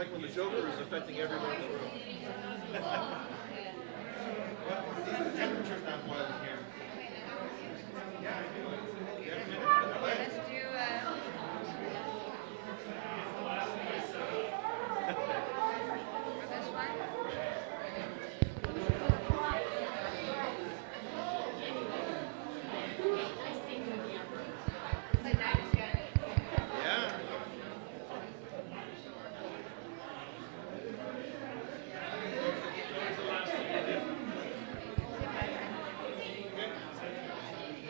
like when the Joker is affecting everyone in the room. The temperature's not boiling here. Let's do this one. Yeah.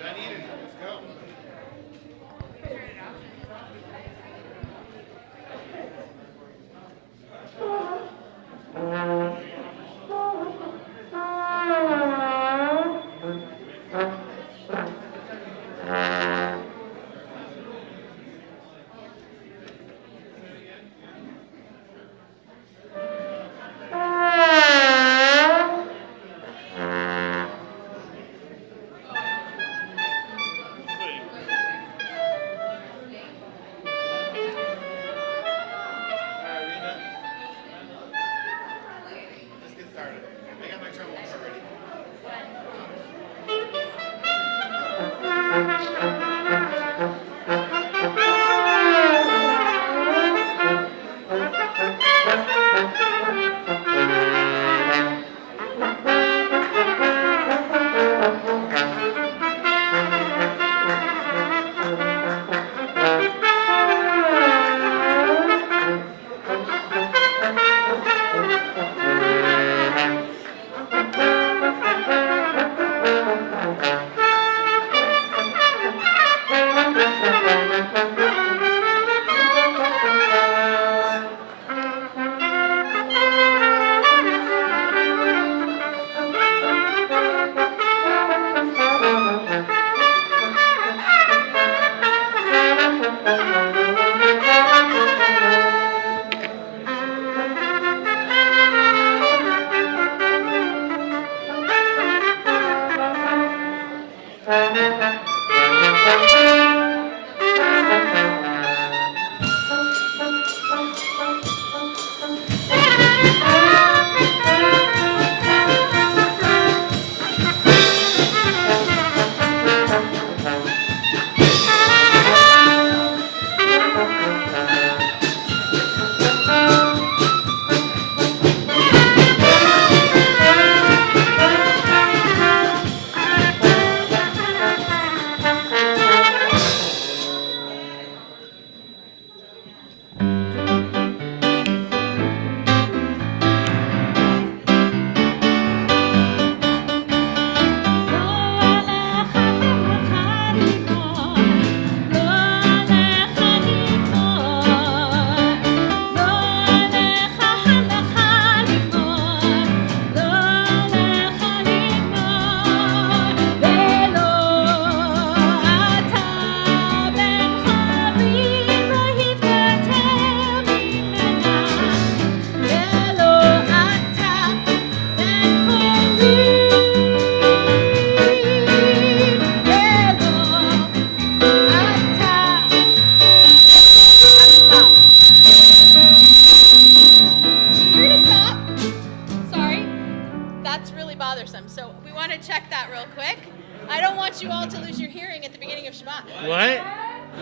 I need it. Let's go. Turn it off. Let's get started. I got my drum part ready. So we want to check that real quick. I don't want you all to lose your hearing at the beginning of Shabbat. What?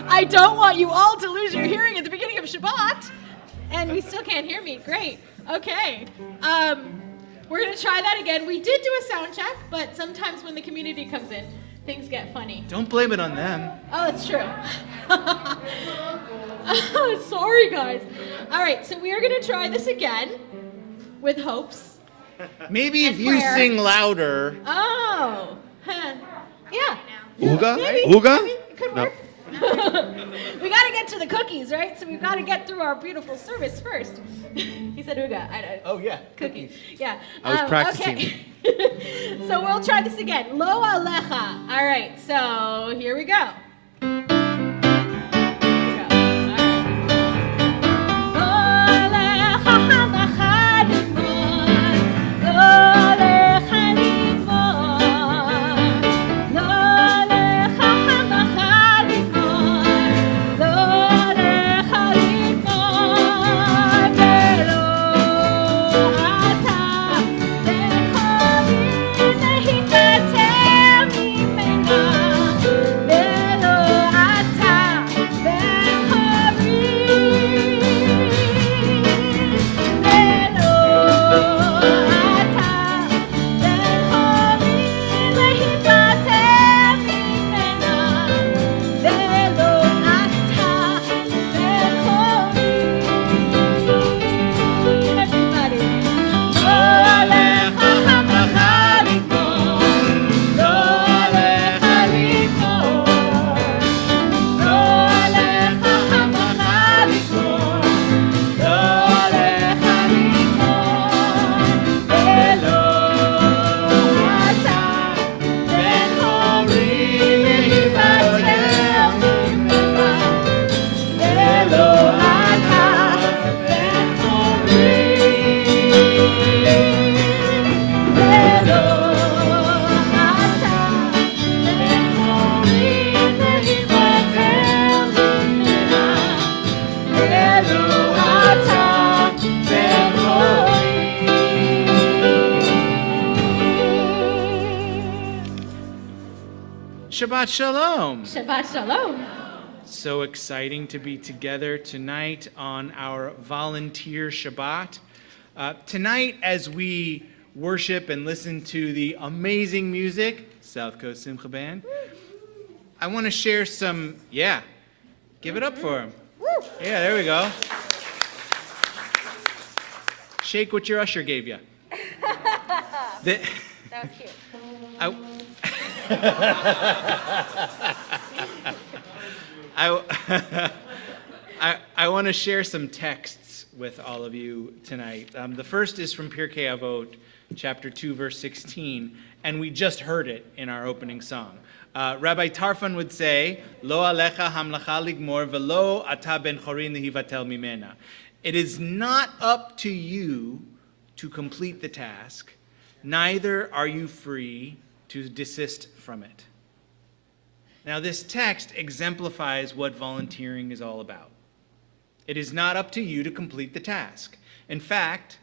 I don't want you all to lose your hearing at the beginning of Shabbat. And we still can't hear me. Great. Okay. We're going to try that again. We did do a sound check, but sometimes when the community comes in, things get funny. Don't blame it on them. Oh, that's true. Sorry, guys. All right, so we are going to try this again with hopes. Maybe And if you prayer. sing louder. Oh. Huh. Yeah. Uga? Maybe. Uga? I mean, it could work. We got to get to the cookies, right? So we've got to get through our beautiful service first. He said uga. Oh, yeah. Cookies. Yeah. I was practicing. Okay. So we'll try this again. Lo alecha. All right. So here we go. Lo Shabbat Shalom. Shabbat Shalom. So exciting to be together tonight on our volunteer Shabbat. Tonight, as we worship and listen to the amazing music, South Coast Simcha Band, I want to share some, give it up for them. Yeah, there we go. Shake what your usher gave you. That was cute. I want to share some texts with all of you tonight. The first is from Pirkei Avot, chapter 2, verse 16, and we just heard it in our opening song. Rabbi Tarfon would say, Lo alecha hamlacha ligmor velo ata ben chorin lehivatel mimena. It is not up to you to complete the task, neither are you free to desist from it. Now, this text exemplifies what volunteering is all about. It is not up to you to complete the task. In fact,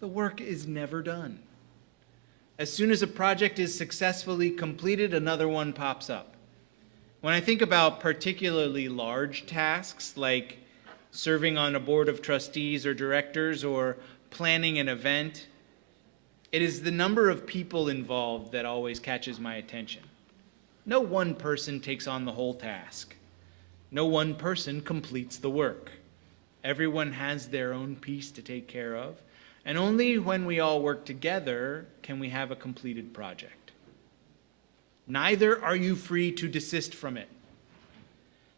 the work is never done. As soon as a project is successfully completed, another one pops up. When I think about particularly large tasks like serving on a board of trustees or directors or planning an event, it is the number of people involved that always catches my attention. No one person takes on the whole task. No one person completes the work. Everyone has their own piece to take care of, and only when we all work together can we have a completed project. Neither are you free to desist from it.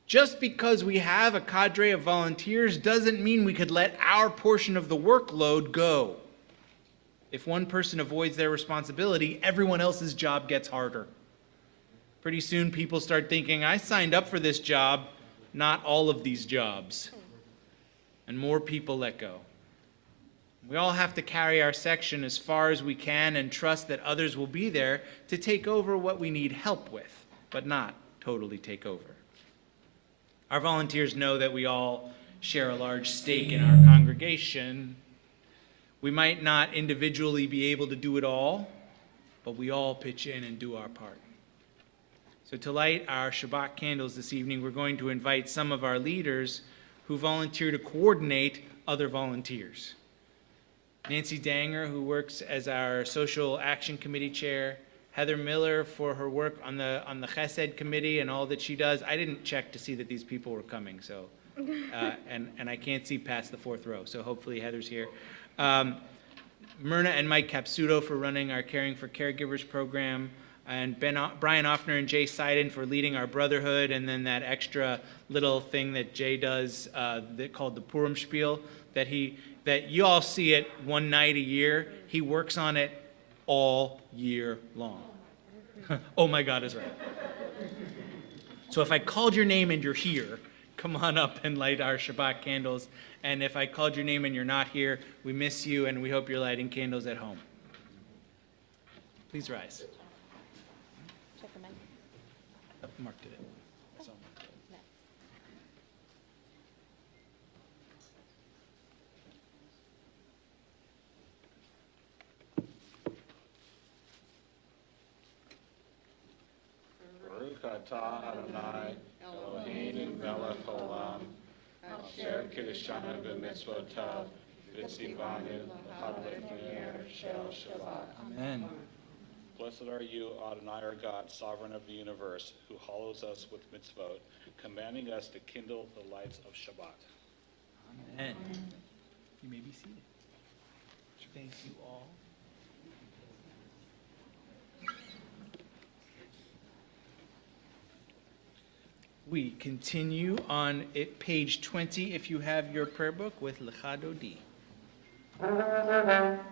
Just because we have a cadre of volunteers doesn't mean we could let our portion of the workload go. If one person avoids their responsibility, everyone else's job gets harder. Pretty soon people start thinking, I signed up for this job, not all of these jobs. And more people let go. We all have to carry our section as far as we can and trust that others will be there to take over what we need help with, but not totally take over. Our volunteers know that we all share a large stake in our congregation. We might not individually be able to do it all, but we all pitch in and do our part. So to light our Shabbat candles this evening, we're going to invite some of our leaders who volunteer to coordinate other volunteers. Nancy Danger, who works as our Social Action Committee chair, Heather Miller for her work on the Chesed Committee and all that she does. I didn't check to see that these people were coming, so and I can't see past the fourth row, so hopefully Heather's here. Myrna and Mike Capsuto for running our Caring for Caregivers program, and Brian Offner and Jay Seiden for leading our Brotherhood, and then that extra little thing that Jay does called the Purim Spiel, that you all see it one night a year. He works on it all year long. Oh my God is right. So if I called your name and you're here, come on up and light our Shabbat candles. And if I called your name and you're not here, we miss you and we hope you're lighting candles at home. Please rise. Check the mic. Mark did it. So. Baruch atah Adonai Eloheinu melech haolam asher kiddushanu b'mitzvotav v'tzivanu l'chadlech shel Shabbat. Amen. Blessed are you, Adonai our God, sovereign of the universe, who hollows us with mitzvot, commanding us to kindle the lights of Shabbat. Amen. You may be seated. Thank you all. We continue on page 20, if you have your prayer book, with Lecha Dodi. Shabbat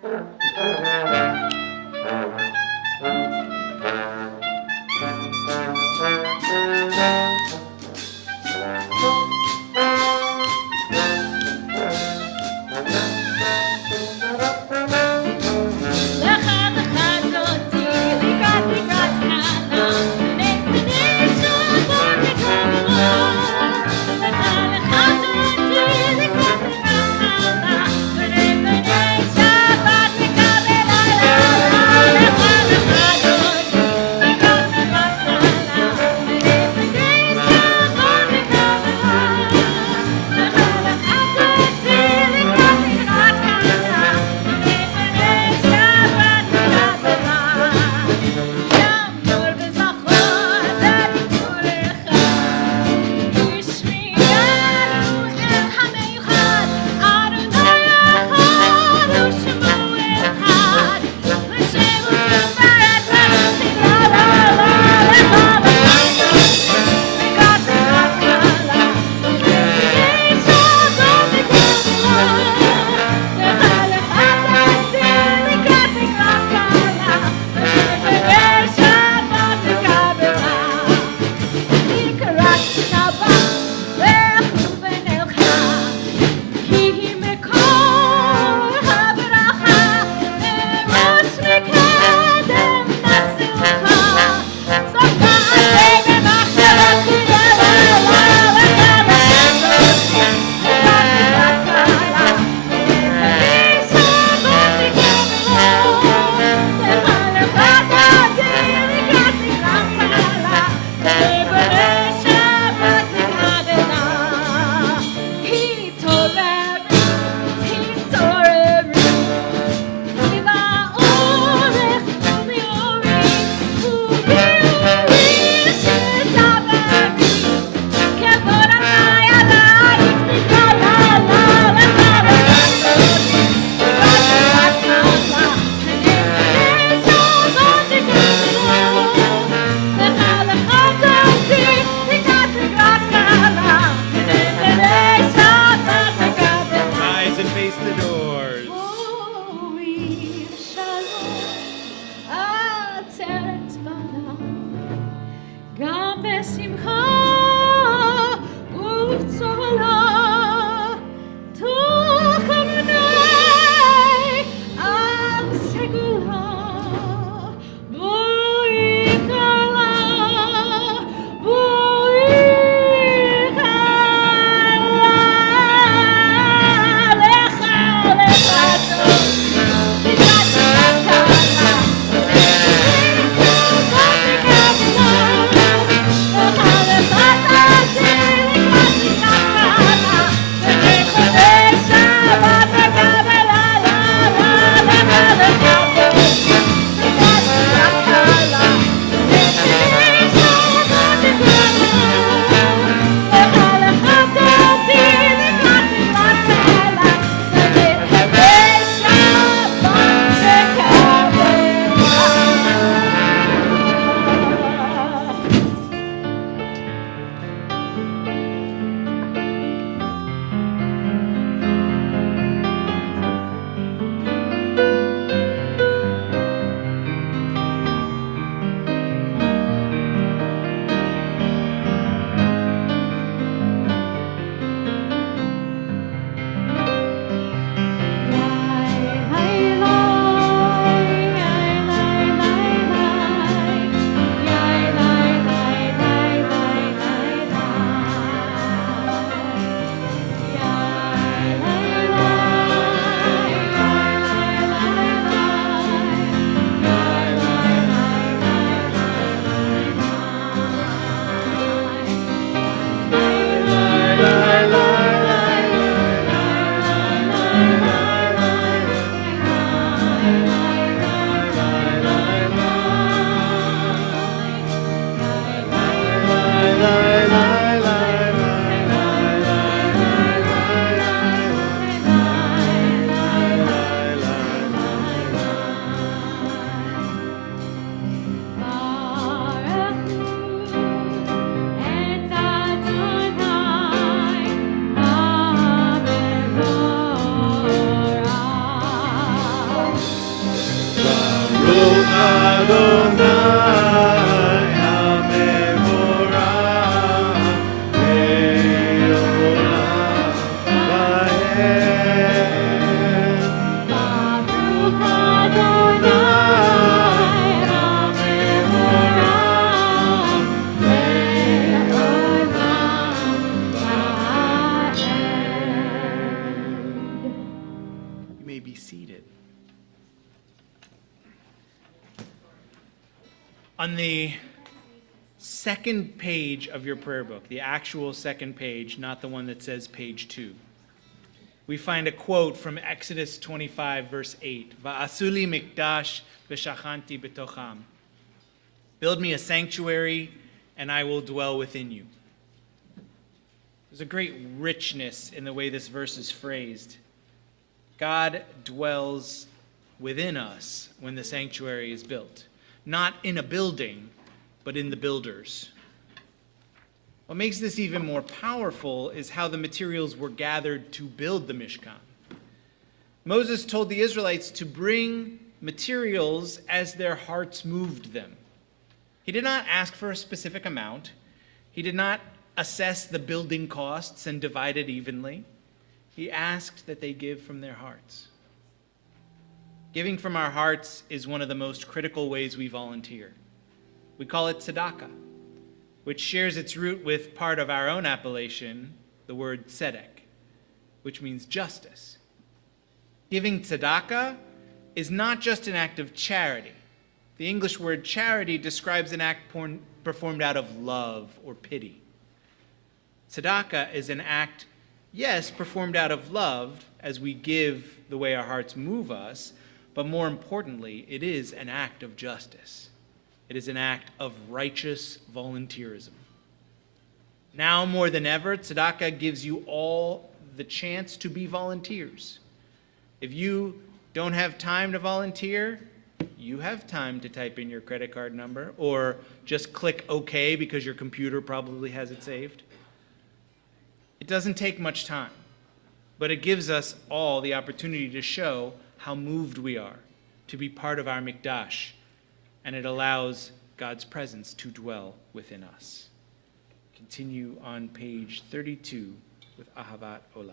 seated. On the second page of your prayer book, the actual second page, not the one that says page 2, we find a quote from Exodus 25, verse 8. Va'asuli mikdash v'shachanti betocham. Build me a sanctuary, and I will dwell within you. There's a great richness in the way this verse is phrased. God dwells within us when the sanctuary is built. Not in a building, but in the builders. What makes this even more powerful is how the materials were gathered to build the Mishkan. Moses told the Israelites to bring materials as their hearts moved them. He did not ask for a specific amount. He did not assess the building costs and divide it evenly. He asked that they give from their hearts. Giving from our hearts is one of the most critical ways we volunteer. We call it tzedakah, which shares its root with part of our own appellation, the word tzedek, which means justice. Giving tzedakah is not just an act of charity. The English word charity describes an act performed out of love or pity. Tzedakah is an act, yes, performed out of love as we give the way our hearts move us, but more importantly, it is an act of justice. It is an act of righteous volunteerism. Now more than ever, tzedakah gives you all the chance to be volunteers. If you don't have time to volunteer, you have time to type in your credit card number or just click OK because your computer probably has it saved. It doesn't take much time, but it gives us all the opportunity to show how moved we are to be part of our mikdash, and it allows God's presence to dwell within us. Continue on page 32 with Ahavat Olam.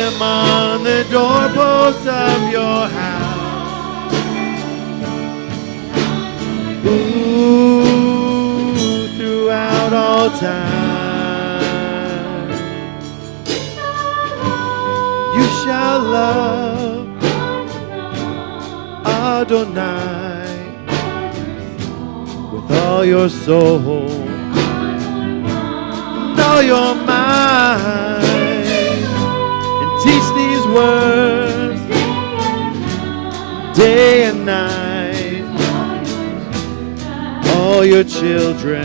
them on the doorposts of your house. Ooh, throughout all time, you shall love Adonai with all your soul, all your mind, and teach these words day and night. All your children,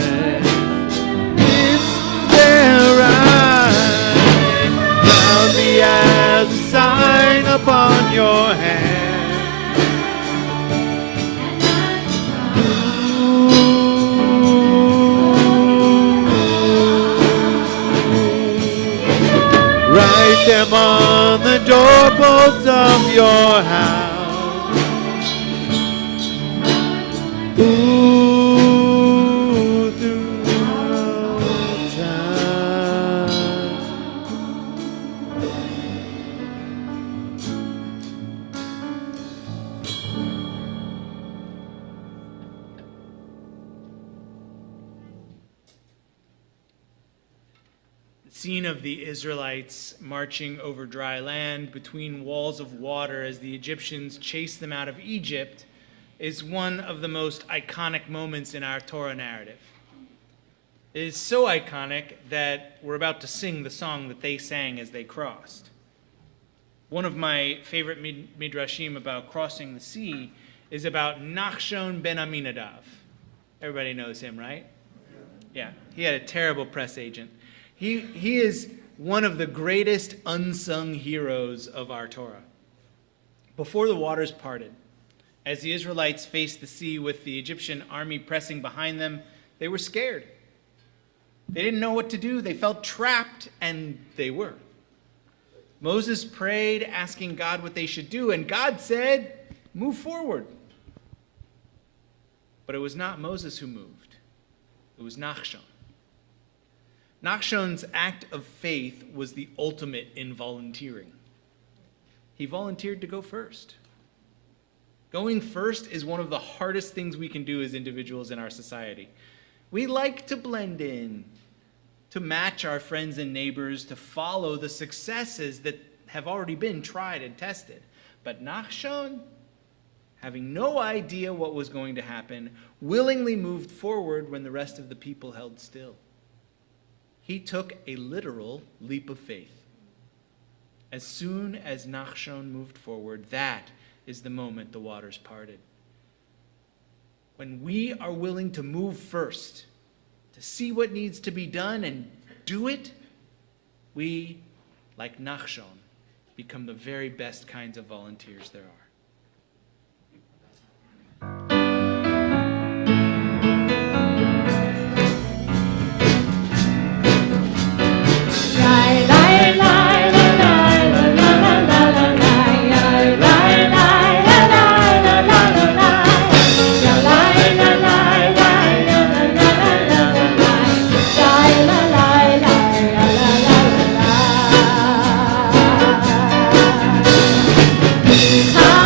it's their right. Crown me as a sign upon your hand. Write them on the doorposts of your house. Ooh, throughout time. Scene of the Israelites marching over dry land between walls of water as the Egyptians chased them out of Egypt is one of the most iconic moments in our Torah narrative. It is so iconic that we're about to sing the song that they sang as they crossed. One of my favorite midrashim about crossing the sea is about Nachshon ben Aminadav. Everybody knows him, right? Yeah, he had a terrible press agent. He is one of the greatest unsung heroes of our Torah. Before the waters parted, as the Israelites faced the sea with the Egyptian army pressing behind them, they were scared. They didn't know what to do. They felt trapped, and they were. Moses prayed, asking God what they should do, and God said, move forward. But it was not Moses who moved. It was Nachshon. Nachshon's act of faith was the ultimate in volunteering. He volunteered to go first. Going first is one of the hardest things we can do as individuals in our society. We like to blend in, to match our friends and neighbors, to follow the successes that have already been tried and tested. But Nachshon, having no idea what was going to happen, willingly moved forward when the rest of the people held still. He took a literal leap of faith. As soon as Nachshon moved forward, that is the moment the waters parted. When we are willing to move first, to see what needs to be done and do it, we, like Nachshon, become the very best kinds of volunteers there are. Come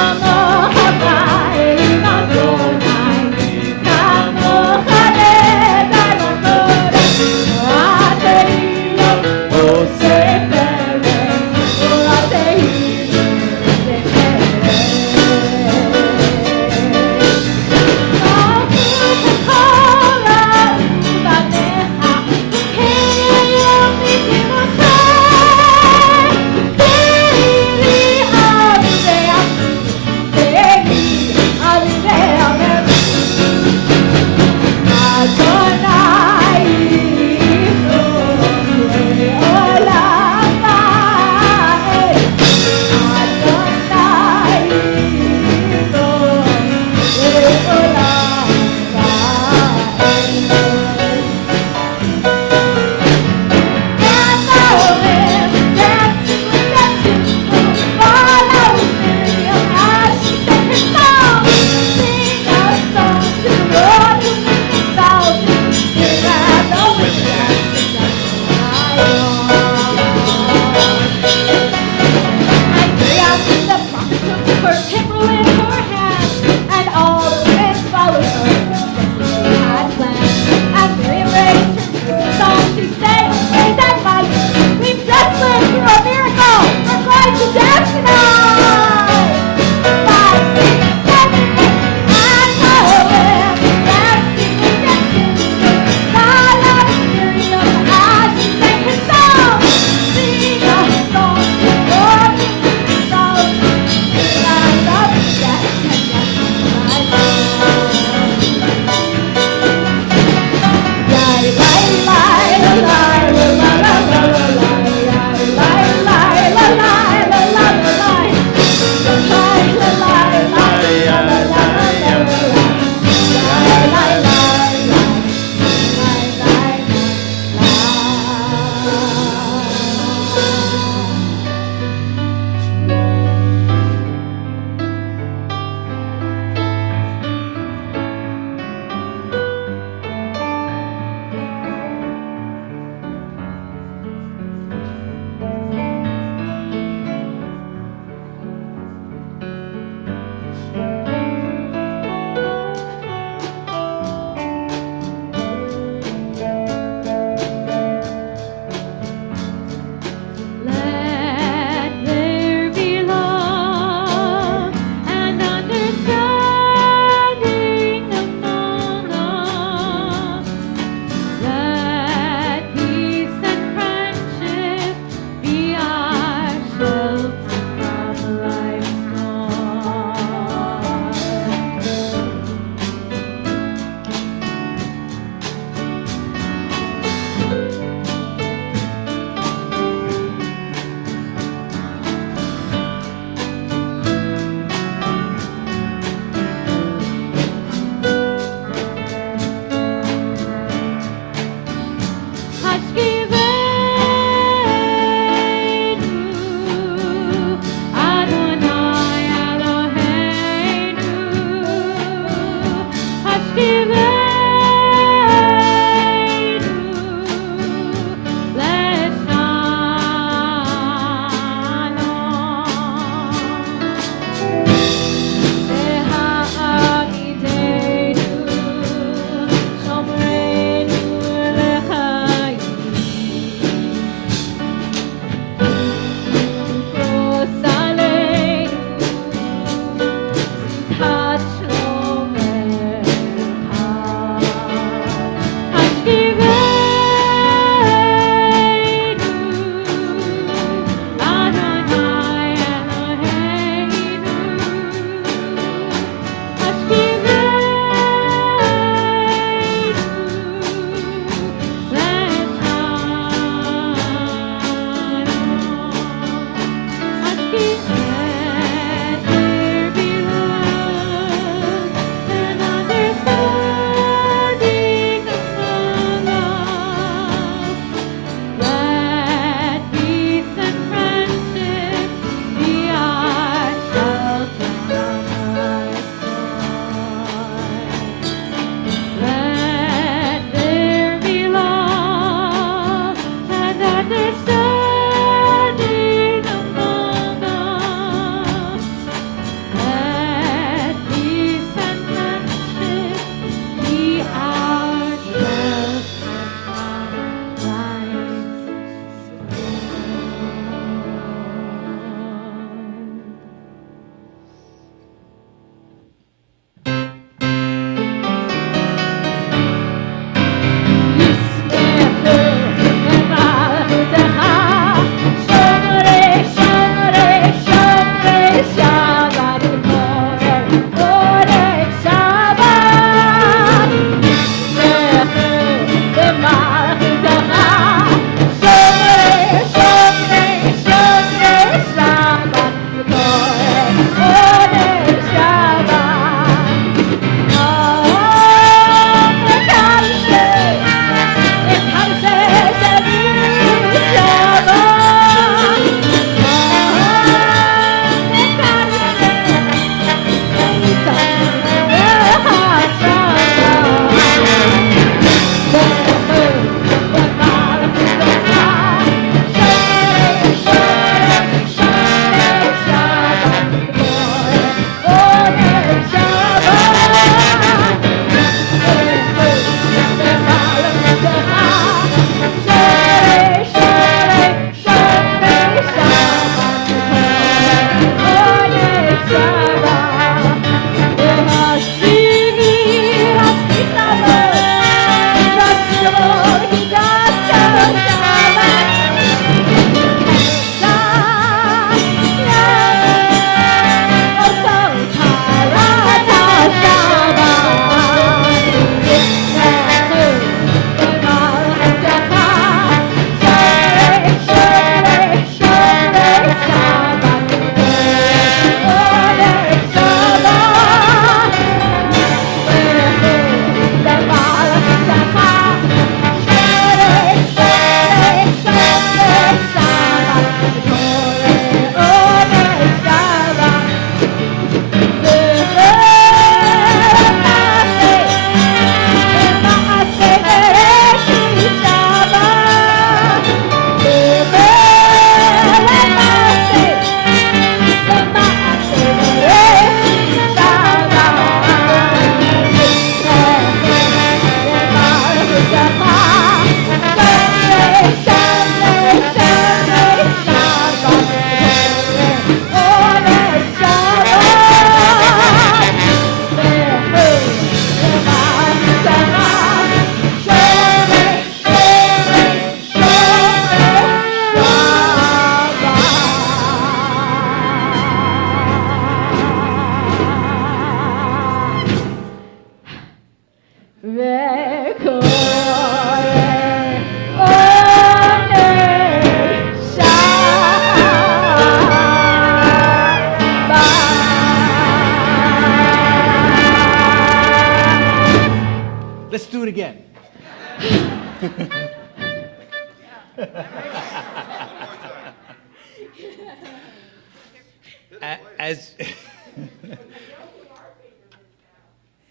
as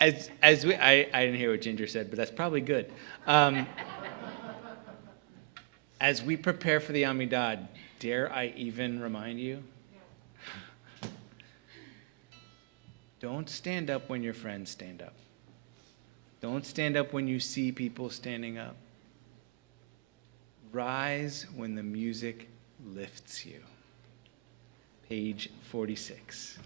I didn't hear what Ginger said, but that's probably good. As we prepare for the Amidah, dare I even remind you? Don't stand up when your friends stand up. Don't stand up when you see people standing up. Rise when the music lifts you. Page 46.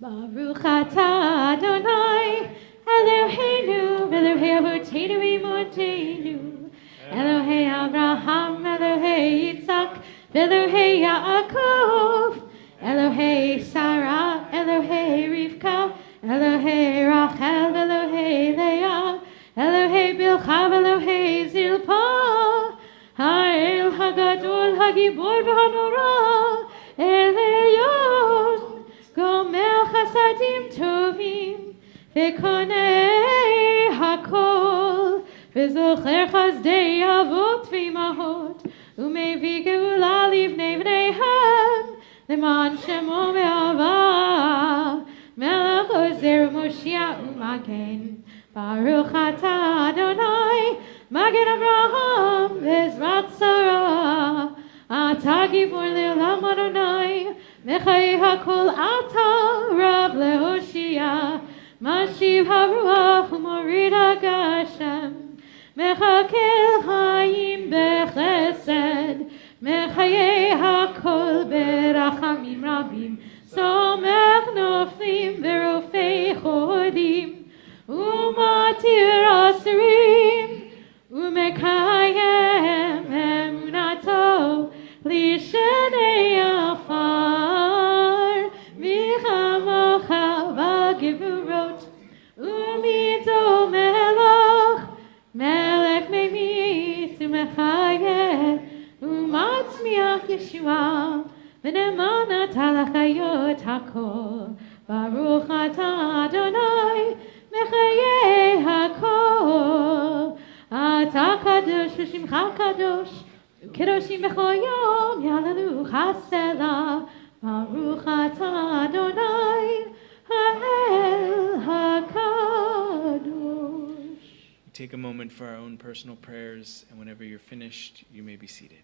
Baruch atah Adonai, Eloheinu, Elohei Avotenu Imotenu, Elohei Abraham, Elohei Yitzhak, Elohei Yaakov, Elohei Sarah, Elohei Rivka, Elohei Rachel, Elohei Leah, Elohei Bilcha, Elohei Zilpah, Ha'el Hagadol, Hagibor v'Hanora, Elion, Gomer Chasadim Tovim, V'konei Hakol, V'zocher Chazdei Avot V'imahot, U'mevi Geula Livnei V'neihem, L'man Shemo Me'ava, Melech Ozer Moshiach U'magen, Baruch atah Adonai, Magen Avraham, Bezrat Sarah, Atah Gibor Le'olam Adonai, Mechai HaKol Atah Rav Lehoshia, Mashiv HaRuach U'morid HaGashem, Mechakel Chaim Bechesed, Mechayei HaKol Berachamim Rabim, Somech Noflim Berofei Chodim, Umatir Asirim, Umekayem Emunato, Lishenei Afar, Michamocha V'Gevurot, Umido Melech, Melech Meimit Umechayem, Umatzmiach Yeshua, V'nemanat Halachayot HaKol, Baruch atah Adonai, Mechayei HaKol, Atah Kadosh V'Shimcha Kadosh, U'Kedoshim B'chol Yom Ya'alelu Chasela, Baruch atah Adonai, Ha'el HaKadosh. Take a moment for our own personal prayers, and whenever you're finished, you may be seated.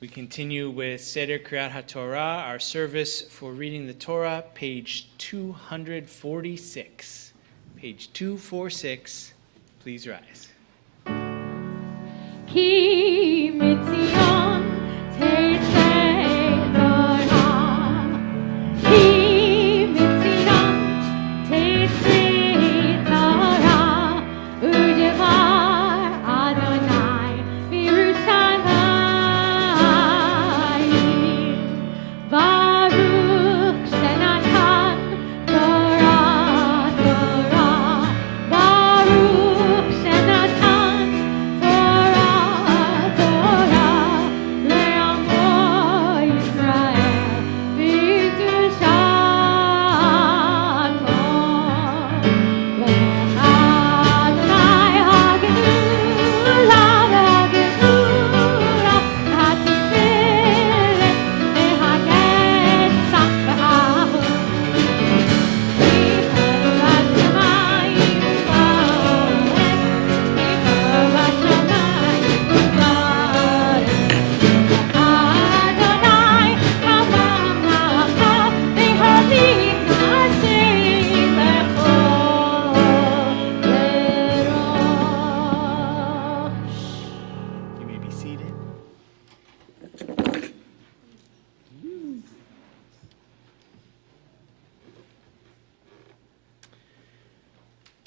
We continue with Seder Kriyat HaTorah, our service for reading the Torah, page 246. Page 246, please rise. Ki mitzion tetzeh Torah. Ki mitzion tetzeh Torah. U'devar Adonai b'Yerushalayim. Baruch shenatan Torah, Torah. Baruch shenatan Torah, Torah. Le'amo Yisrael b'kedushato. Adonai hagedula v'hagedula hatifelet v'hagetzach v'ahut. You may be seated.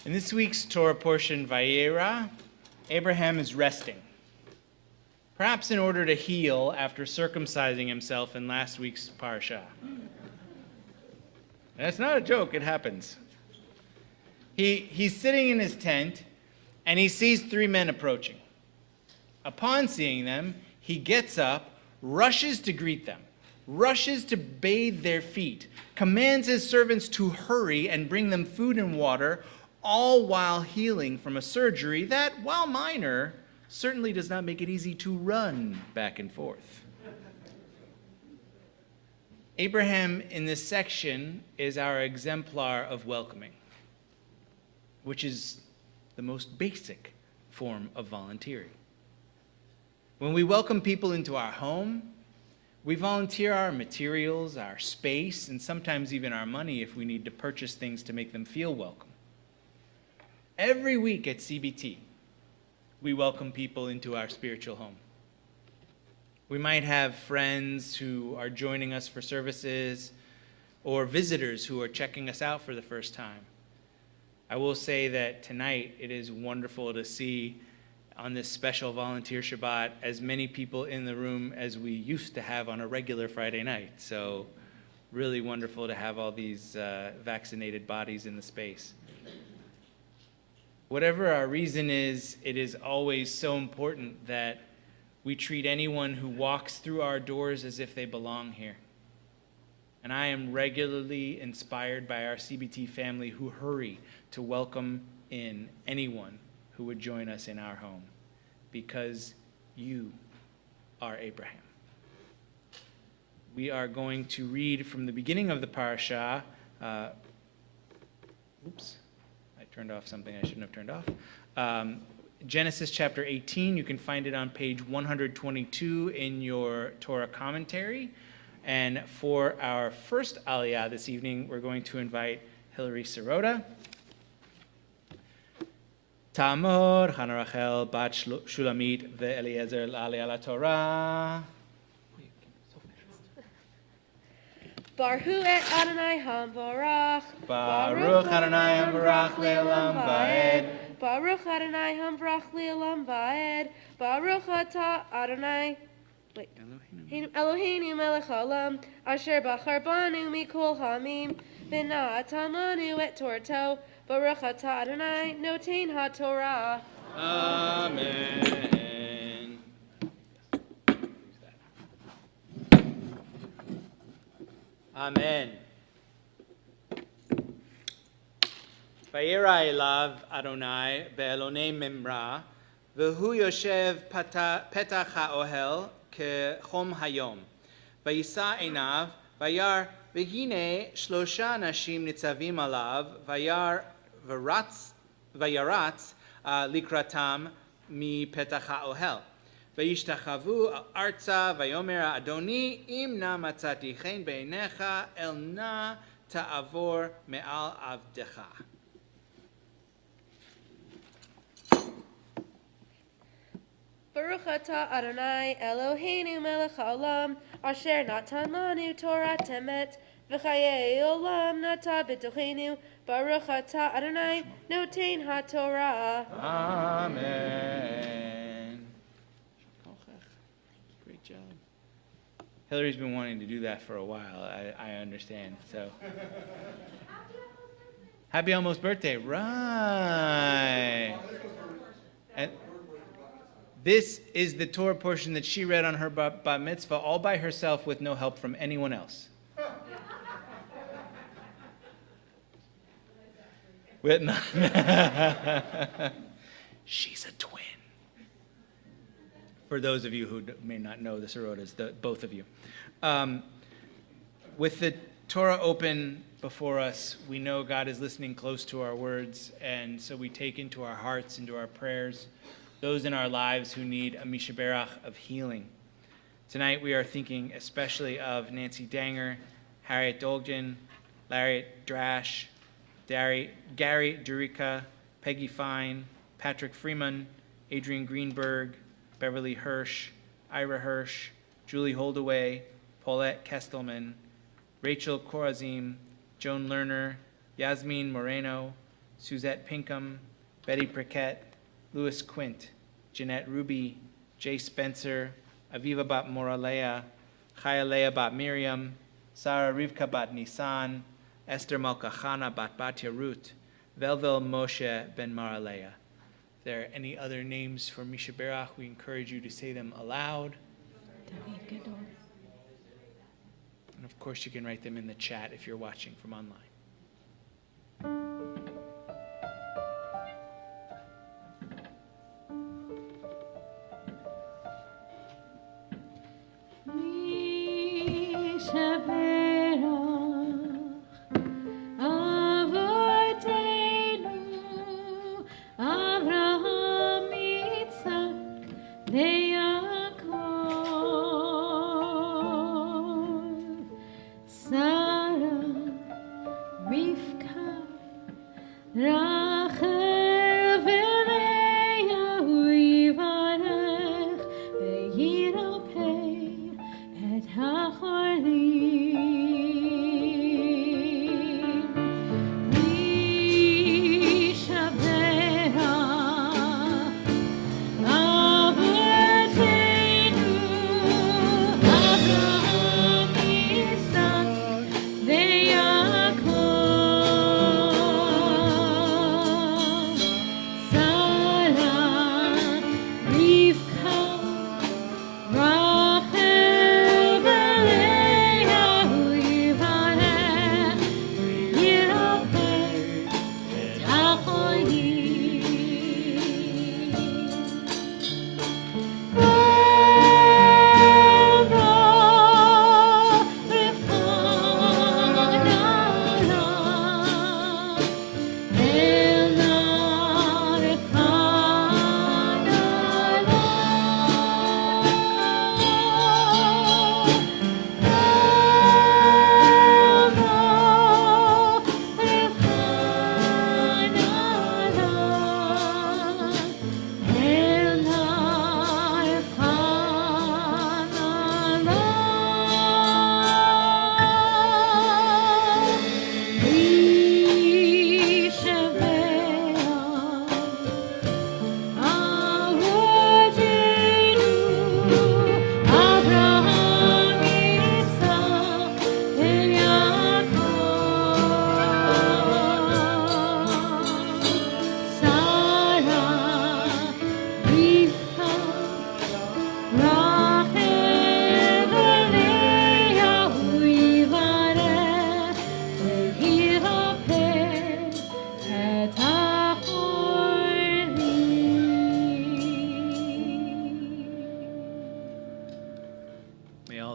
In this week's Torah portion, Vayera, Abraham is resting, perhaps in order to heal after circumcising himself in last week's parsha. That's not a joke, it happens. He's sitting in his tent, and he sees three men approaching. Upon seeing them, he gets up, rushes to greet them, rushes to bathe their feet, commands his servants to hurry and bring them food and water, all while healing from a surgery that, while minor, certainly does not make it easy to run back and forth. Abraham in this section is our exemplar of welcoming, which is the most basic form of volunteering. When we welcome people into our home, we volunteer our materials, our space, and sometimes even our money if we need to purchase things to make them feel welcome. Every week at CBT, we welcome people into our spiritual home. We might have friends who are joining us for services or visitors who are checking us out for the first time. I will say that tonight it is wonderful to see on this special volunteer Shabbat as many people in the room as we used to have on a regular Friday night. So really wonderful to have all these vaccinated bodies in the space. Whatever our reason is, it is always so important that we treat anyone who walks through our doors as if they belong here. And I am regularly inspired by our CBT family who hurry to welcome in anyone who would join us in our home, because you are Abraham. We are going to read from the beginning of the parasha. I turned off something I shouldn't have turned off. Genesis chapter 18, you can find it on page 122 in your Torah commentary. And for our first aliyah this evening, we're going to invite Hillary Sirota. Tamor, Hana Rachel, Bat Shulamit, ve'Eliezer aliyah Torah. Baruch et Adonai Hamvarach. Baruch Adonai Hamvarach le'olam va'ed. Baruch Adonai Hamvarach le'olam va'ed. Baruch atah Adonai. Eloheinu melech haolam, asher bachar banu mikol hamim, V'natan lanu et torto. Baruch atah Adonai noten haTorah. Amen. Amen. Vayera elav Adonai be'elonei Memra, v'hu yoshev petach ha'ohel kechom hayom. Vayisa einav, vayar v'hine shlosha nashim nitzavim alav, vayaratz likratam mi petach ha'ohel. Vayishtachavu arza vayomer Adoni im na matzati chen beinecha el na ta'avor me'al avdecha. Baruch atah Adonai Eloheinu melech haolam asher natan lanu Torah temet v'chayei olam nata b'tochenu. Baruch atah Adonai noten haTorah. Amen. Great job. Hillary's been wanting to do that for a while. I understand. So, happy almost birthday, right? And this is the Torah portion that she read on her bat mitzvah all by herself with no help from anyone else. She's a twin. For those of you who may not know the Sorotas, both of you. With the Torah open before us, we know God is listening close to our words, and so we take into our hearts, into our prayers, those in our lives who need a mishaberach of healing. Tonight we are thinking especially of Nancy Danger, Harriet Dolgen, Larry Drash, Gary Durica, Peggy Fine, Patrick Freeman, Adrian Greenberg, Beverly Hirsch, Ira Hirsch, Julie Holdaway, Paulette Kestelman, Rachel Corazim, Joan Lerner, Yasmin Moreno, Suzette Pinkham, Betty Prickett, Louis Quint, Jeanette Ruby, Jay Spencer, Aviva Bat Moralea, Chayalea Bat Miriam, Sarah Rivka Bat Nisan, Esther Malkachana Bat Batya Ruth, Velvel Moshe Ben Maralea. If there are any other names for Mishaberach, we encourage you to say them aloud. And of course, you can write them in the chat if you're watching from online.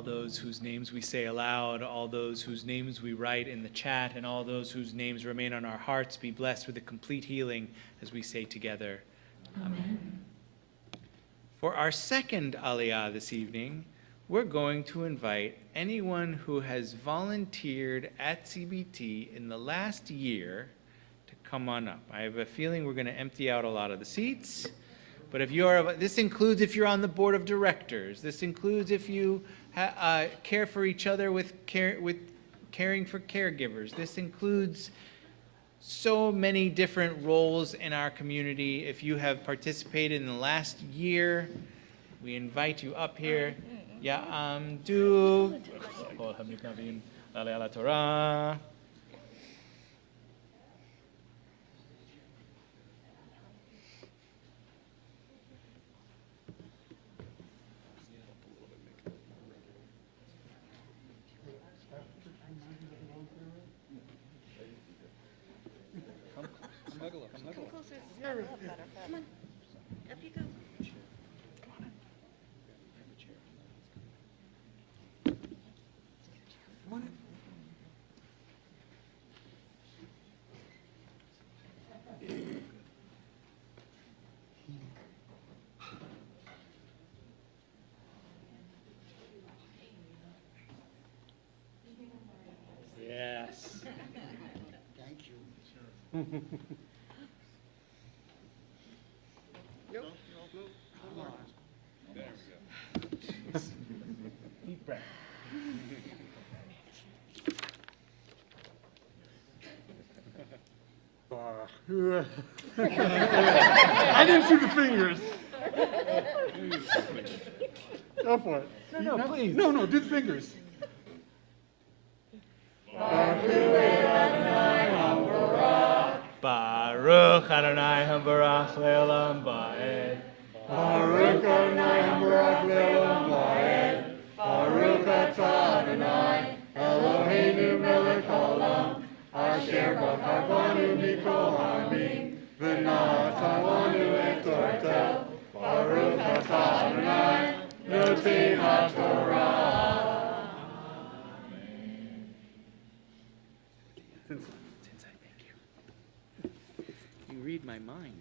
all those whose names we say aloud, all those whose names we write in the chat, and all those whose names remain on our hearts be blessed with a complete healing as we say together. Amen. For our second Aliyah this evening, we're going to invite anyone who has volunteered at CBT in the last year to come on up. I have a feeling we're going to empty out a lot of the seats. But if you are, this includes if you're on the board of directors. This includes if you care for each other with caring for caregivers. This includes so many different roles in our community. If you have participated in the last year, we invite you up here. Ya'amdu. Torah. Yes. Thank you. Deep breath. I didn't see the fingers. Go for it. No, please. No, do the fingers. Baruch Adonai Habarach Le'olam Va'ed. Baruch Adonai Habarach Le'olam Va'ed. Baruch atah Adonai Eloheinu melech haolam asher b'charbanu mikol ha'amim v'natanu et torah. Baruch atah Adonai noten haTorah. You read my mind.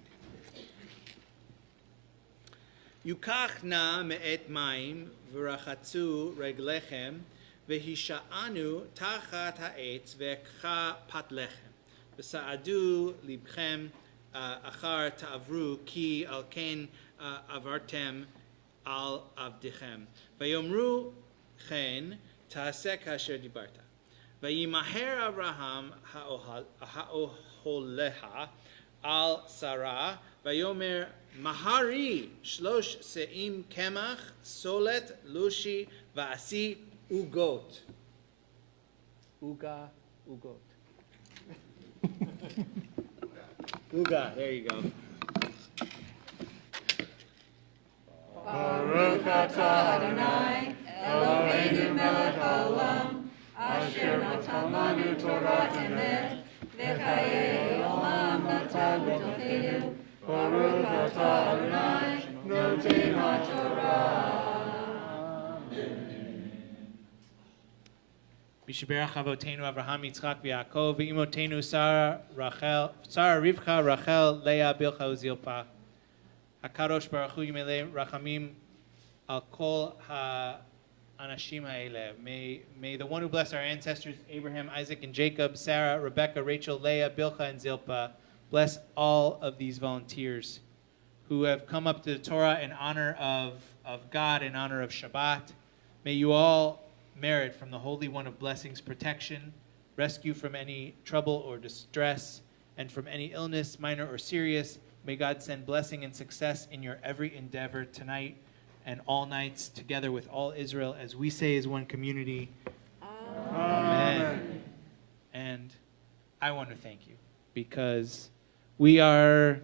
Yukach na me'et mayim v'rachatzu reglechem v'hisha'anu tachat ha'etz v'ekcha pat lechem v'sa'adu libchem achar ta'avru ki al ken avartem al avdichem v'yomru chen ta'aseh kasher dibarta v'yimaher Abraham ha'oholeha al Sarah vayomer mahari shlosh seim kemach solet lushi va'asi ugot. Uga, ugot. Uga, there you go. Baruch atah Adonai Eloheinu melech haolam asher natan lanu Torah emet v'chayei olam natan b'tochenu. Baruch atah Adonai noten haTorah. Mishiberach Avotenu Avraham Yitzchak v'Yaakov v'imotenu Sarah Rivka Rachel Leah Bilcha Uzilpa HaKadosh Baruch Hu Yimeleh Rachamim Al Kol HaAnashim Ha'eleh. May the one who blessed our ancestors Abraham, Isaac, and Jacob, Sarah, Rebecca, Rachel, Leah, Bilcha, and Zilpah bless all of these volunteers who have come up to the Torah in honor of God, in honor of Shabbat. May you all merit from the Holy One of Blessings protection, rescue from any trouble or distress, and from any illness, minor or serious. May God send blessing and success in your every endeavor tonight and all nights together with all Israel as we say as one community. Amen. And I want to thank you because we are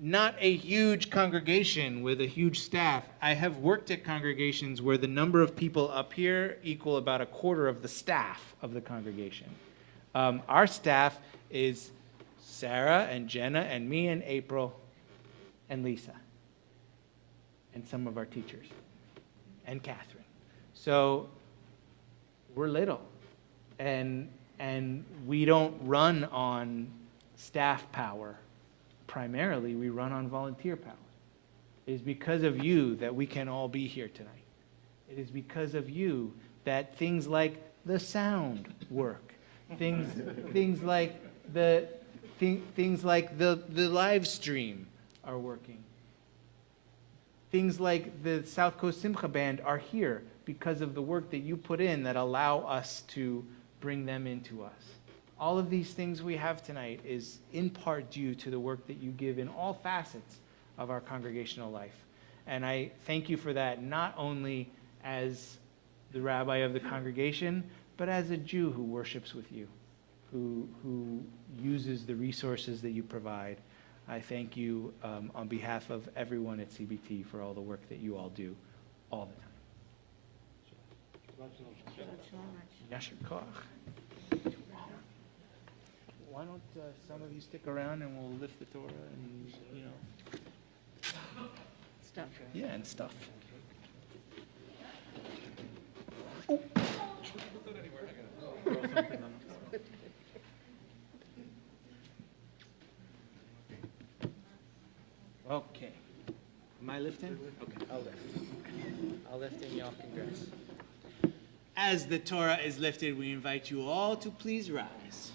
not a huge congregation with a huge staff. I have worked at congregations where the number of people up here equal about a quarter of the staff of the congregation. Our staff is Sarah and Jenna and me and April and Lisa and some of our teachers and Catherine. So we're little, and we don't run on staff power. Primarily, we run on volunteer power. It is because of you that we can all be here tonight. It is because of you that things like the sound work. Things like the live stream are working. Things like the South Coast Simcha Band are here because of the work that you put in that allow us to bring them into us. All of these things we have tonight is in part due to the work that you give in all facets of our congregational life. And I thank you for that, not only as the rabbi of the congregation, but as a Jew who worships with you, who uses the resources that you provide. I thank you on behalf of everyone at CBT for all the work that you all do all the time. Yasher koach. Why don't some of you stick around and we'll lift the Torah and, Stuff. Yeah, and stuff. Okay. Am I lifting? Okay, I'll lift. I'll lift and y'all can grace. As the Torah is lifted, we invite you all to please rise.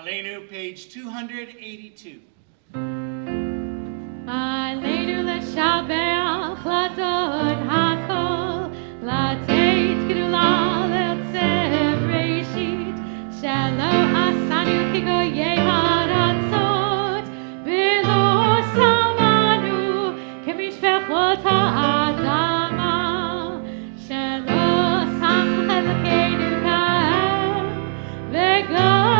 Aleinu, page 282. Aleinu l'shabeach l'adon hakol, l'teit gedula l'tzev reishit, shelo asanu kigoyei haratzot, v'lo samanu kemishpechot ha'adama, shelo sam chelkeinu ka'em, v'goi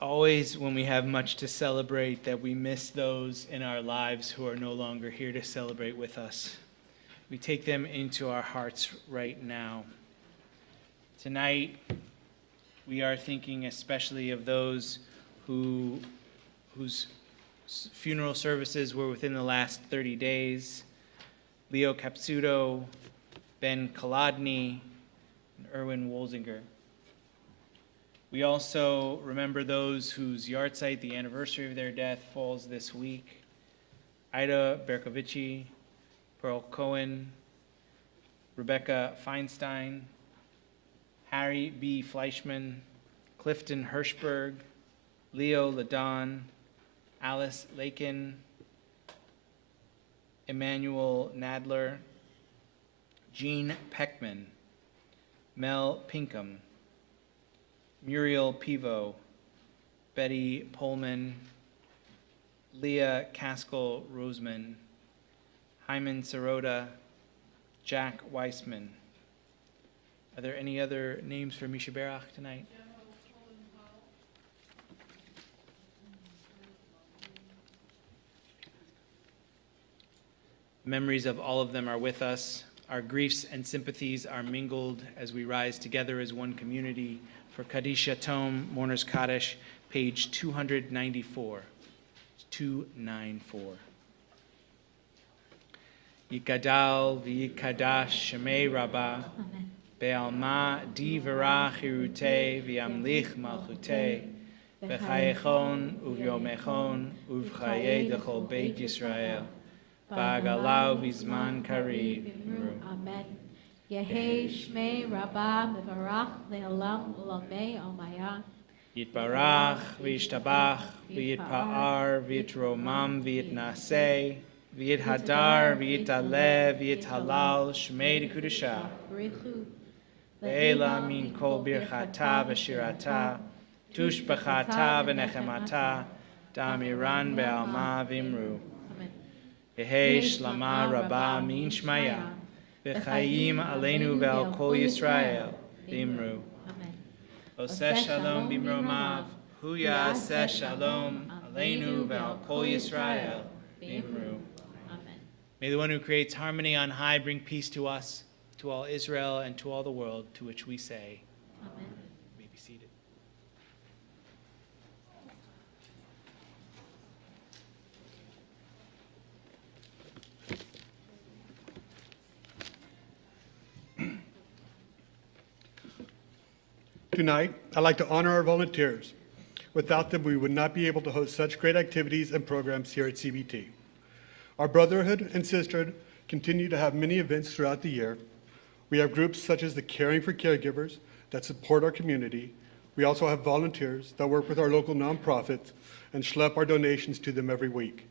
always when we have much to celebrate that we miss those in our lives who are no longer here to celebrate with us. We take them into our hearts right now. Tonight, we are thinking especially of those whose funeral services were within the last 30 days. Leo Capsuto, Ben Kolodny, and Erwin Wolzinger. We also remember those whose yahrzeit, the anniversary of their death, falls this week. Ida Berkovici, Pearl Cohen, Rebecca Feinstein, Harry B. Fleischman, Clifton Hirschberg, Leo Ladon, Alice Lakin, Emmanuel Nadler, Jean Peckman, Mel Pinkham, Muriel Pivo, Betty Pullman, Leah Caskell Roseman, Hyman Sirota, Jack Weissman. Are there any other names for Misha Berach tonight? Memories of all of them are with us. Our griefs and sympathies are mingled as we rise together as one community for Kaddish Yatom, Mourner's Kaddish, page 294. 294. Yikadal v'yikadash shemei Rabbah, be'alma di v'rach hirutei v'yamlich malchutei, v'chayechon uvyomechon uv'chayei dechol beit Yisrael. Ba'agalau v'zman kariv. Amen. Yehei Shmei Rabbah Mevarach Le'olam Ulamei Omaya. Yitbarach v'yishtabach v'yitpa'ar v'yitromam v'yitnaseh v'yithadar v'yitaleh v'yithalal Shmei D'Kudusha B'richu. Ve'ela min kol birchata v'shirata tushbachata v'nechemata damiran be'alma v'imru. Yehei Shlama Rabbah min Shmaya v'chayim aleinu ve'al kol Yisrael v'imru. Oseh shalom b'mromav hu ya'aseh shalom aleinu ve'al kol Yisrael v'imru. May the one who creates harmony on high bring peace to us, to all Israel, and to all the world, to which we say, Amen. You may be seated. Tonight, I'd like to honor our volunteers. Without them, we would not be able to host such great activities and programs here at CBT. Our brotherhood and sisterhood continue to have many events throughout the year. We have groups such as the Caring for Caregivers that support our community. We also have volunteers that work with our local nonprofits and schlep our donations to them every week.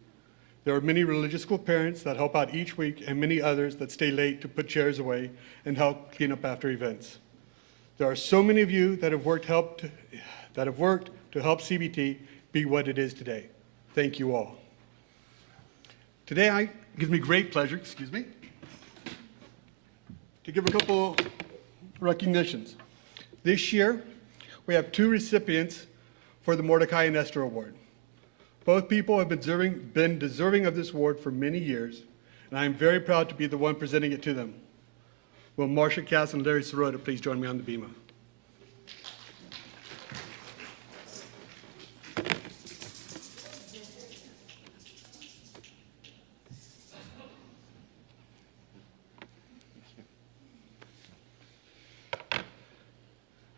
There are many religious school parents that help out each week and many others that stay late to put chairs away and help clean up after events. There are so many of you that have worked to help CBT be what it is today. Thank you all. Today, it gives me great pleasure, to give a couple recognitions. This year, we have 2 recipients for the Mordecai and Esther Award. Both people have been deserving of this award for many years, and I am very proud to be the one presenting it to them. Will Marcia Cass and Larry Sirota please join me on the bima?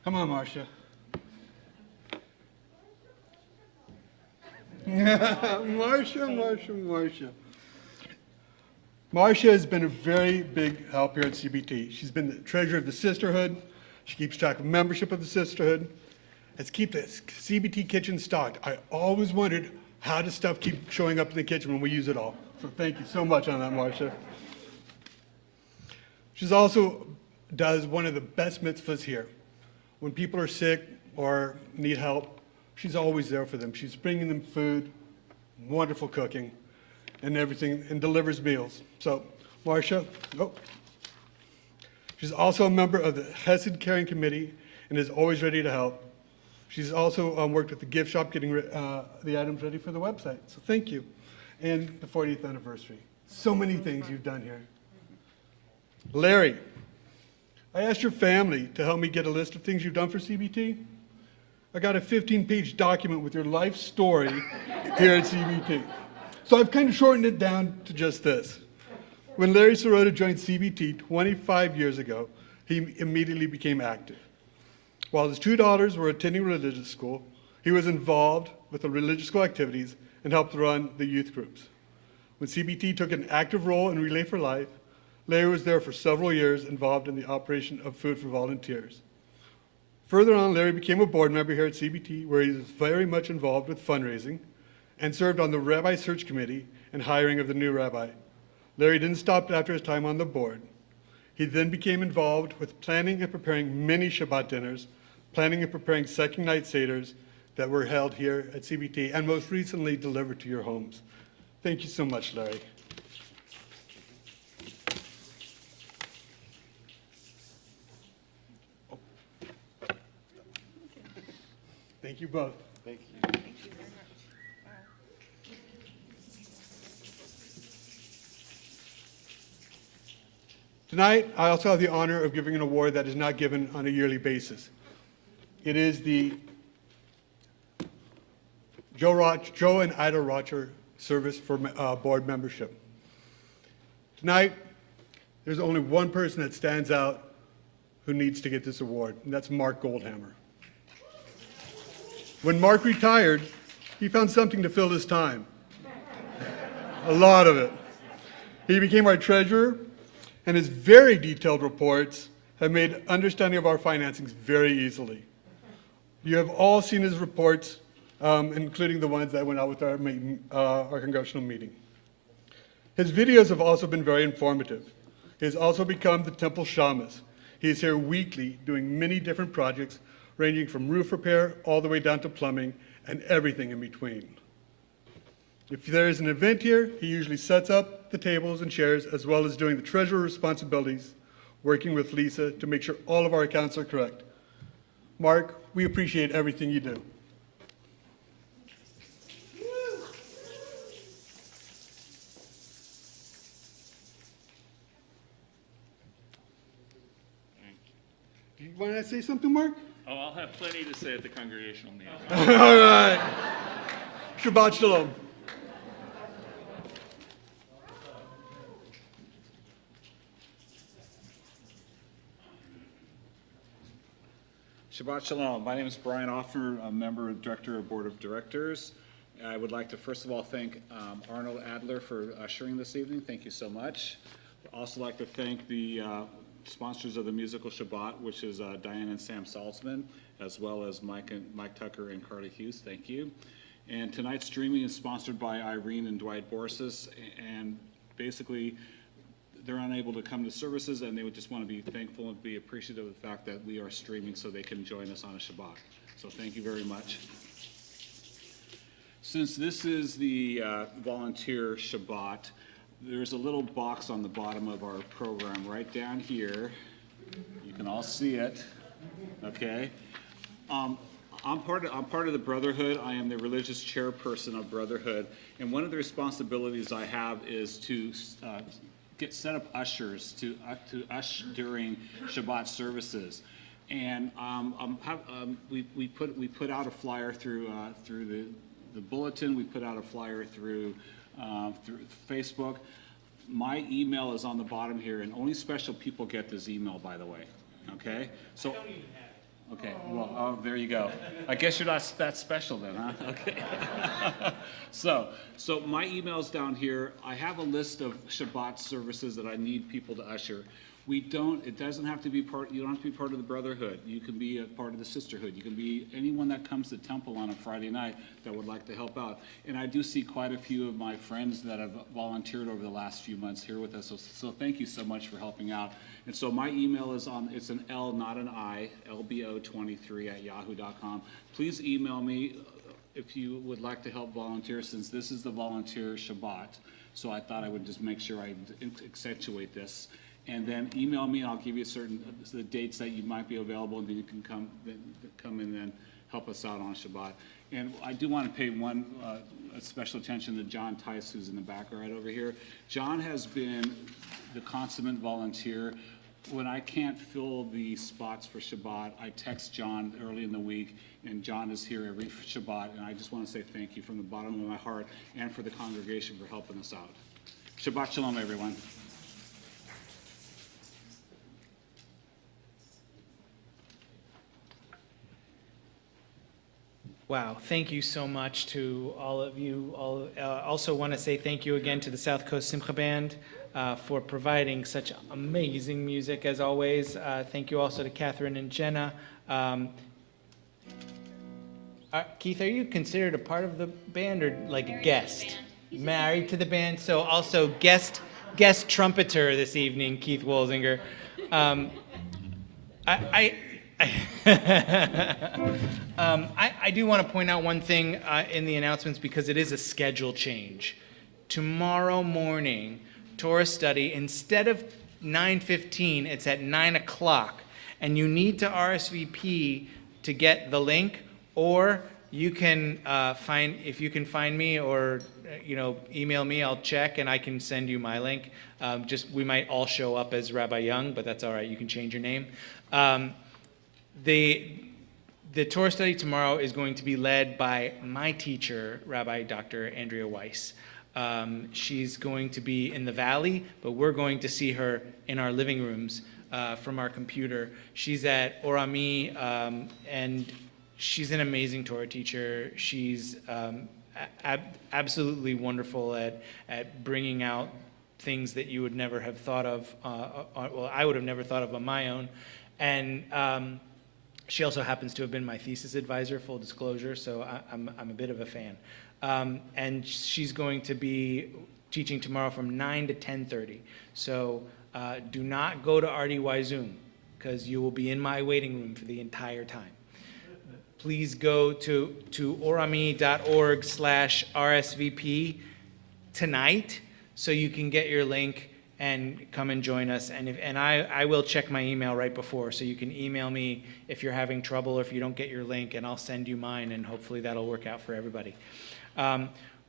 Come on, Marcia. Marcia. Marcia has been a very big help here at CBT. She's been the treasurer of the sisterhood. She keeps track of membership of the sisterhood. Has keep the CBT kitchen stocked. I always wondered how does stuff keep showing up in the kitchen when we use it all. So thank you so much on that, Marcia. She's also does one of the best mitzvahs here. When people are sick or need help, she's always there for them. She's bringing them food, wonderful cooking, and everything, and delivers meals. So, Marcia, she's also a member of the Chesed Caring Committee and is always ready to help. She's also worked with the gift shop getting the items ready for the website. So thank you. And the 40th anniversary. So many things you've done here. Larry, I asked your family to help me get a list of things you've done for CBT. I got a 15-page document with your life story here at CBT. So I've kind of shortened it down to just this. When Larry Sirota joined CBT 25 years ago, he immediately became active. While his two daughters were attending religious school, he was involved with the religious school activities and helped run the youth groups. When CBT took an active role in Relay for Life, Larry was there for several years involved in the operation of Food for Volunteers. Further on, Larry became a board member here at CBT, where he was very much involved with fundraising and served on the Rabbi Search Committee and hiring of the new rabbi. Larry didn't stop after his time on the board. He then became involved with planning and preparing many Shabbat dinners, planning and preparing second night seders that were held here at CBT and most recently delivered to your homes. Thank you so much, Larry. Thank you both. Thank you. Tonight, I also have the honor of giving an award that is not given on a yearly basis. It is the Joe and Ida Rocher Service for Board Membership. Tonight, there's only one person that stands out who needs to get this award, and that's Mark Goldhammer. When Mark retired, he found something to fill his time. A lot of it. He became our treasurer, and his very detailed reports have made understanding of our financings very easily. You have all seen his reports, including the ones that went out with our congressional meeting. His videos have also been very informative. He has also become the temple shamus. He is here weekly doing many different projects, ranging from roof repair all the way down to plumbing and everything in between. If there is an event here, he usually sets up the tables and chairs, as well as doing the treasurer responsibilities, working with Lisa to make sure all of our accounts are correct. Mark, we appreciate everything you do. Do you want to say something, Mark? Oh, I'll have plenty to say at the congregational meeting. All right. Shabbat Shalom. Shabbat Shalom. My name is Brian Offner, a member and director of Board of Directors. I would like to first of all thank Arnold Adler for ushering this evening. Thank you so much. I'd also like to thank the sponsors of the musical Shabbat, which is Diane and Sam Salzman, as well as Mike Tucker and Carly Hughes. Thank you. And tonight's streaming is sponsored by Irene and Dwight Borsis, and basically they're unable to come to services, and they would just want to be thankful and be appreciative of the fact that we are streaming so they can join us on a Shabbat. So thank you very much. Since this is the volunteer Shabbat, there's a little box on the bottom of our program right down here. You can all see it, okay? I'm part of the Brotherhood. I am the religious chairperson of Brotherhood, and one of the responsibilities I have is to set up ushers to usher during Shabbat services, and we put out a flyer through the bulletin. We put out a flyer through Facebook. My email is on the bottom here, and only special people get this email, by the way. Okay, so. Okay, well, oh, there you go. I guess you're not that special then, huh? Okay. So my email's down here. I have a list of Shabbat services that I need people to usher. It doesn't have to be you don't have to be part of the Brotherhood. You can be a part of the Sisterhood. You can be anyone that comes to temple on a Friday night that would like to help out. And I do see quite a few of my friends that have volunteered over the last few months here with us. So thank you so much for helping out. And so my email is it's an L, not an I, lbo23@yahoo.com. Please email me if you would like to help volunteer, since this is the volunteer Shabbat. So I thought I would just make sure I accentuate this. And then email me, and I'll give you the dates that you might be available, and then you can come in help us out on Shabbat. And I do want to pay one special attention to John Tice, who's in the back right over here. John has been the consummate volunteer. When I can't fill the spots for Shabbat, I text John early in the week, and John is here every Shabbat, and I just want to say thank you from the bottom of my heart and for the congregation for helping us out. Shabbat Shalom, everyone. Wow, thank you so much to all of you. Also want to say thank you again to the South Coast Simcha Band for providing such amazing music as always. Thank you also to Catherine and Jenna. Keith, are you considered a part of the band or like a guest? Married to the band. So also guest trumpeter this evening, Keith Wolzinger. I do want to point out one thing in the announcements because it is a schedule change. Tomorrow morning, Torah study, instead of 9:15, it's at 9 o'clock. And you need to RSVP to get the link, or you can if you can find me or email me, I'll check and I can send you my link. We might all show up as Rabbi Young, but that's all right. You can change your name. The Torah study tomorrow is going to be led by my teacher, Rabbi Dr. Andrea Weiss. She's going to be in the valley, but we're going to see her in our living rooms from our computer. She's at Orami, and she's an amazing Torah teacher. She's absolutely wonderful at bringing out things that you would never have thought of. I would have never thought of on my own. And she also happens to have been my thesis advisor, full disclosure, so I'm a bit of a fan. And she's going to be teaching tomorrow from 9 to 10:30. So do not go to RDY Zoom, because you will be in my waiting room for the entire time. Please go to orami.org/RSVP tonight so you can get your link and come and join us. And I will check my email right before, so you can email me if you're having trouble or if you don't get your link, and I'll send you mine, and hopefully that'll work out for everybody.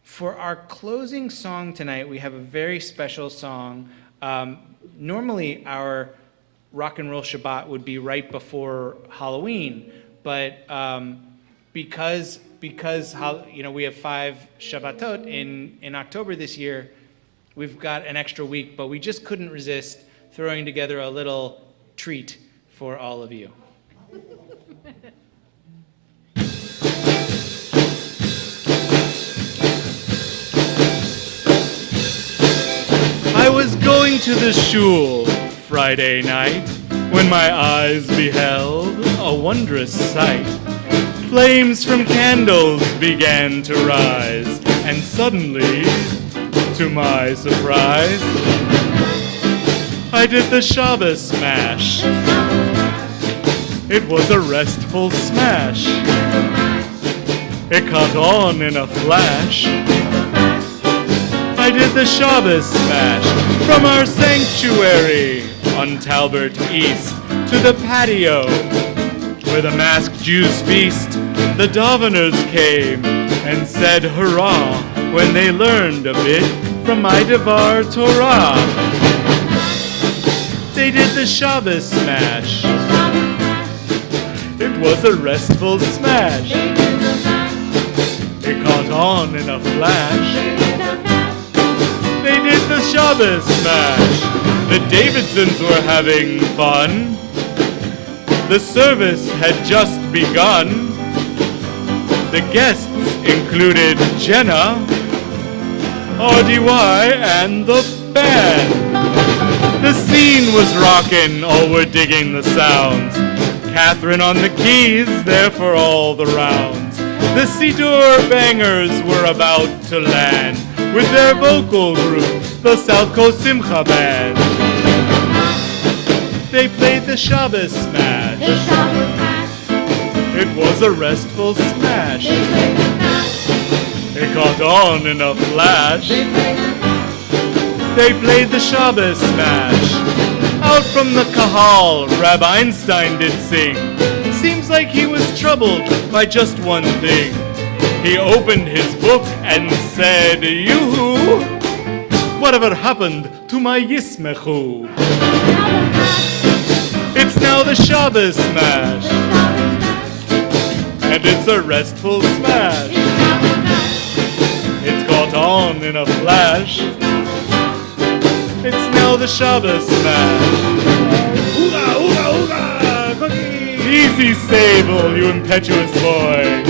For our closing song tonight, we have a very special song. Normally our Rock and Roll Shabbat would be right before Halloween, but because we have 5 Shabbatot in October this year, we've got an extra week, but we just couldn't resist throwing together a little treat for all of you. I was going to the shul Friday night when my eyes beheld a wondrous sight. Flames from candles began to rise, and suddenly, to my surprise, I did the Shabbos smash. It was a restful smash. It caught on in a flash. I did the Shabbos smash from our sanctuary on Talbot East to the patio where the masked Jews feast. The daveners came and said hurrah when they learned a bit from my Devar Torah. They did the Shabbos smash. It was a restful smash. It caught on in a flash. They did the Shabbos smash. The Davidsons were having fun. The service had just begun. The guests included Jenna, RDY, and the band. The scene was rockin', all were digging the sounds. Catherine on the keys, there for all the rounds. The Siddur bangers were about to land with their vocal group, the South Coast Simcha Band. They played the Shabbos smash. It was a restful smash. It caught on in a flash. They played the Shabbos smash. Out from the Kahal, Rab Einstein did sing. Seems like he was troubled by just one thing. He opened his book and said, Yoo-hoo, whatever happened to my Yismechu? It's now the Shabbos smash, and it's a restful smash. It's caught on in a flash. It's now the Shabbos smash. Ooga, ooga, ooga, cookie! Easy, Sable, you impetuous boy.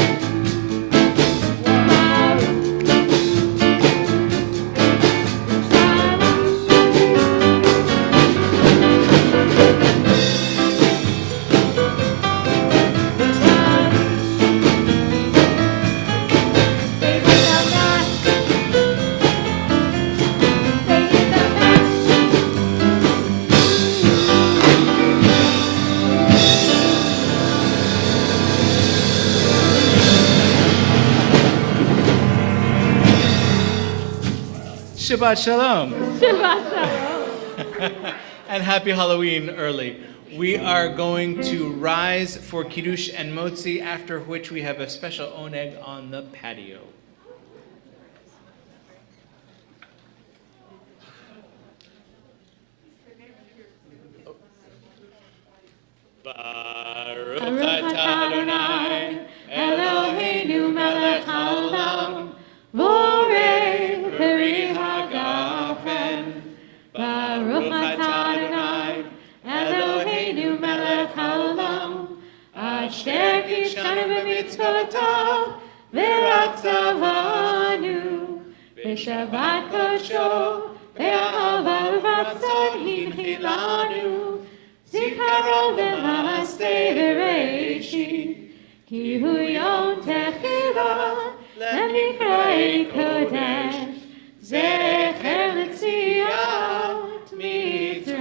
Shabbat Shalom. Shabbat Shalom. And happy Halloween early. We are going to rise for Kiddush and Motzi, after which we have a special oneg on the patio. Baruch atah Adonai, Eloheinu melech haolam, Borei peri hagafen. Baruch atah Adonai, Eloheinu melech haolam, asher kishanu b'mitzvotav, v'ratzavanu, b'shabbat kosho, v'ahava v'ratzon hinchilanu, zikaron v'ma'aseh v'reishit, ki hu yom techila, למקראי קודש, זכר לציאת מצרים.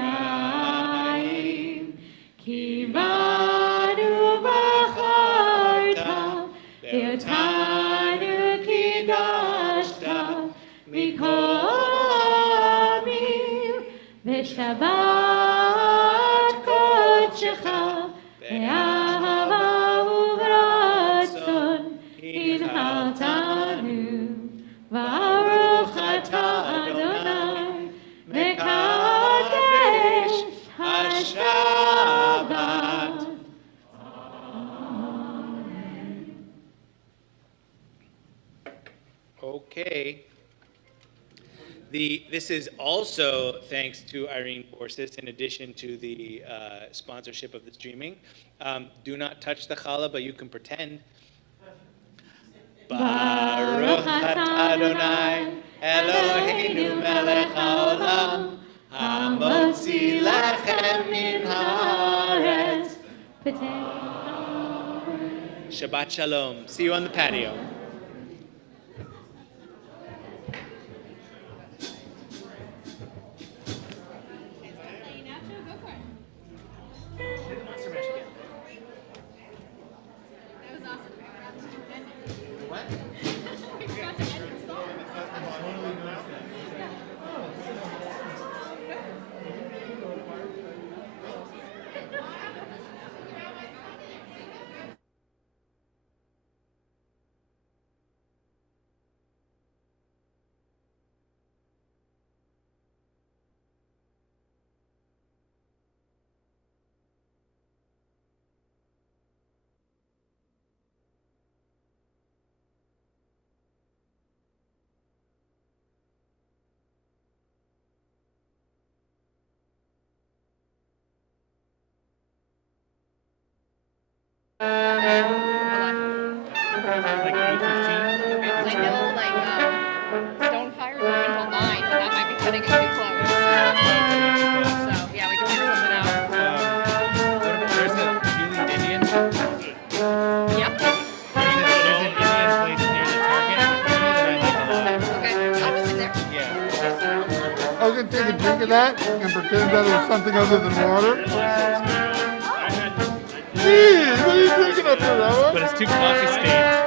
כי בנו בחרת, ואותנו קידשת, מכל עמים, ושבת קודשך, באהבה וברצון, הנחלתנו. Baruch atah Adonai, Mekadesh HaShabbat. Okay. This is also thanks to Irene Borsis, in addition to the sponsorship of the streaming. Do not touch the challah, but you can pretend. Baruch atah Adonai, Eloheinu melech haolam, hamotzi lechem min haaretz. Shabbat Shalom. See you on the patio. Like 8:15? Because I know, like, Stone Fire's open until 9, and that might be cutting it too close. So, yeah, we can figure something out. What about, there's a Julie Indian? Yep. There's an Indian place near the Target that I like a lot. Okay, I'll just sit there. Yeah. I was gonna take a drink of that and pretend that it was something other than water. Gee, what are you drinking up there, that one? But it's too coffee stained.